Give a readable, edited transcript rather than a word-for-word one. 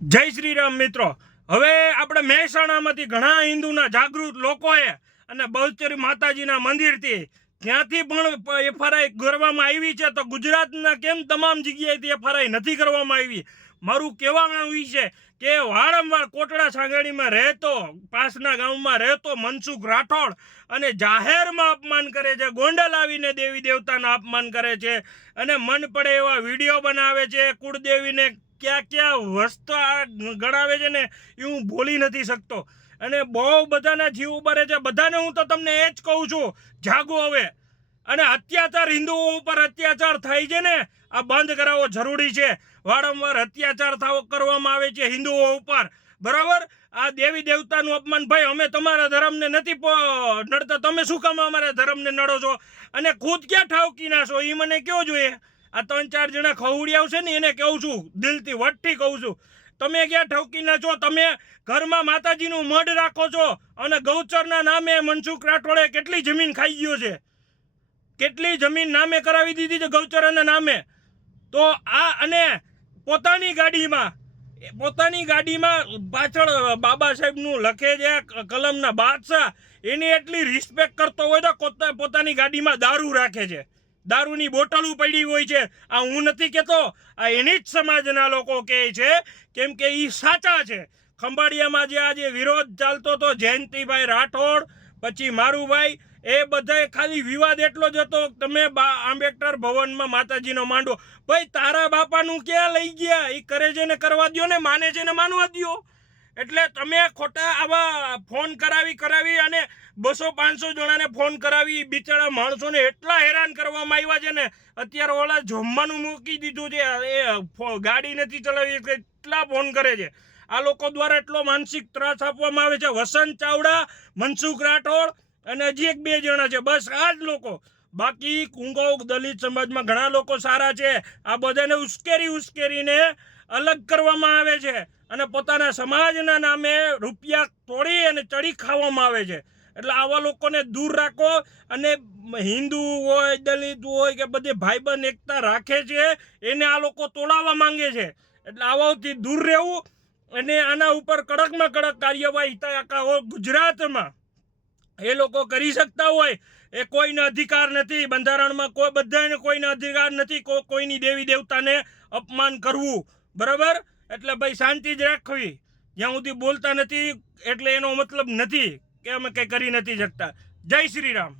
જય શ્રી રામ મિત્રો। હવે આપણે મહેસાણામાંથી ઘણા હિન્દુના જાગૃત લોકોએ અને બહુચરી માતાજીના મંદિરથી ત્યાંથી પણ એફઆરઆઈ કરવામાં આવી છે, તો ગુજરાતના કેમ તમામ જગ્યાએથી એફઆરઆઈ નથી કરવામાં આવી? મારું કહેવાનું આવ્યું છે કે વારંવાર કોટડા સાંગાણીમાં રહેતો, પાસના ગામમાં રહેતો મનસુખ રાઠોડ અને જાહેરમાં અપમાન કરે છે, ગોંડલ આવીને દેવી દેવતાના અપમાન કરે છે અને મન પડે એવા વિડીયો બનાવે છે, કુળદેવીને ક્યાં ક્યાં વસ્તા ગણાવે છે ને એ હું બોલી નથી શકતો અને બહુ બધાના જીવ ઉભરે છે। બધાને હું તો તમને એ જ કહું છું, જાગો હવે। અને અત્યાચાર હિન્દુઓ ઉપર અત્યાચાર થાય છે ને, આ બંધ કરાવવો જરૂરી છે। વારંવાર અત્યાચાર કરવામાં આવે છે હિન્દુઓ ઉપર, બરાબર? આ દેવી દેવતાનું અપમાન, ભાઈ અમે તમારા ધર્મને નથી નડતા, તમે શું કામ અમારા ધર્મને નડો છો? અને ખુદ ક્યાં ઠાવકી ના છો એ મને કયો જોઈએ। આ 3-4 જણા ખવડિયાવ છે ને એને કહું છું, દિલથી વટથી કહું છું, તમે ક્યાં ઠવકીના છો? તમે ઘરમાં માતાજીનું મઢ રાખો છો અને ગૌચરના નામે મનસુખ રાઠોડે કેટલી જમીન ખાઈ ગયો છે, કેટલી જમીન નામે કરાવી દીધી છે ગૌચરના નામે। તો આ અને પોતાની ગાડીમાં પાછળ બાબા સાહેબનું લખે છે, કલમના બાદશાહ, એની એટલી રિસ્પેક્ટ કરતો હોય તો પોતાની ગાડીમાં દારૂ રાખે છે, દારૂની બોટલો પડી હોય છે। આ હું નથી કહેતો, આ એની જ સમાજના લોકો કહે છે, કેમ કે એ સાચા છે। ખંભાળિયામાં જે આજે વિરોધ ચાલતો હતો, જયંતિભાઈ રાઠોડ પછી મારુભાઈ, એ બધાય ખાલી વિવાદ એટલો જ હતો, તમે આંબેડકર ભવનમાં માતાજીનો માંડવો, ભાઈ તારા બાપાનું ક્યાં લઈ ગયા? એ કરે છે ને કરવા દો ને, માને છે ને માનવા દો। એટલે તમે ખોટા આવા ફોન કરાવી અને 200-500 જણાને ફોન કરાવી, બિચારા માણસોને એટલા હેરાન કરવામાં આવ્યા છે ને, અત્યારે ઓલા જમવાનું મૂકી દીધું છે, એ ગાડી નથી ચલાવી, એટલા ફોન કરે છે। આ લોકો દ્વારા એટલો માનસિક ત્રાસ આપવામાં આવે છે। વસંત ચાવડા, મનસુખ રાઠોડ અને હજી 1-2 જણા છે, બસ આ જ લોકો। બાકી કુંગો દલિત સમાજમાં ઘણા લોકો સારા છે, આ બધાને ઉશ્કેરીને અલગ કરવામાં આવે છે અને પોતાના સમાજના નામે રૂપિયા તોડી અને ચડી ખાવામાં આવે છે। એટલે આવા લોકોને દૂર રાખો અને હિન્દુ હોય, દલિત હોય કે બધે ભાઈબંધ એકતા રાખે છે, એને આ લોકો તોડાવવા માંગે છે। એટલે આવાથી દૂર રહેવું અને આના ઉપર કડકમાં કડક કાર્યવાહી આખા ગુજરાતમાં એ લોકો કરી શકતા હોય। એ કોઈનો અધિકાર નથી, બંધારણમાં બધાને કોઈનો અધિકાર નથી કોઈની દેવી દેવતાને અપમાન કરવું, બરાબર? એટલે ભાઈ શાંતિ જ રાખવી, જ્યાં સુધી બોલતા નથી એટલે એનો મતલબ નથી કે અમે કંઈ કરી નથી શકતા। જય શ્રી રામ।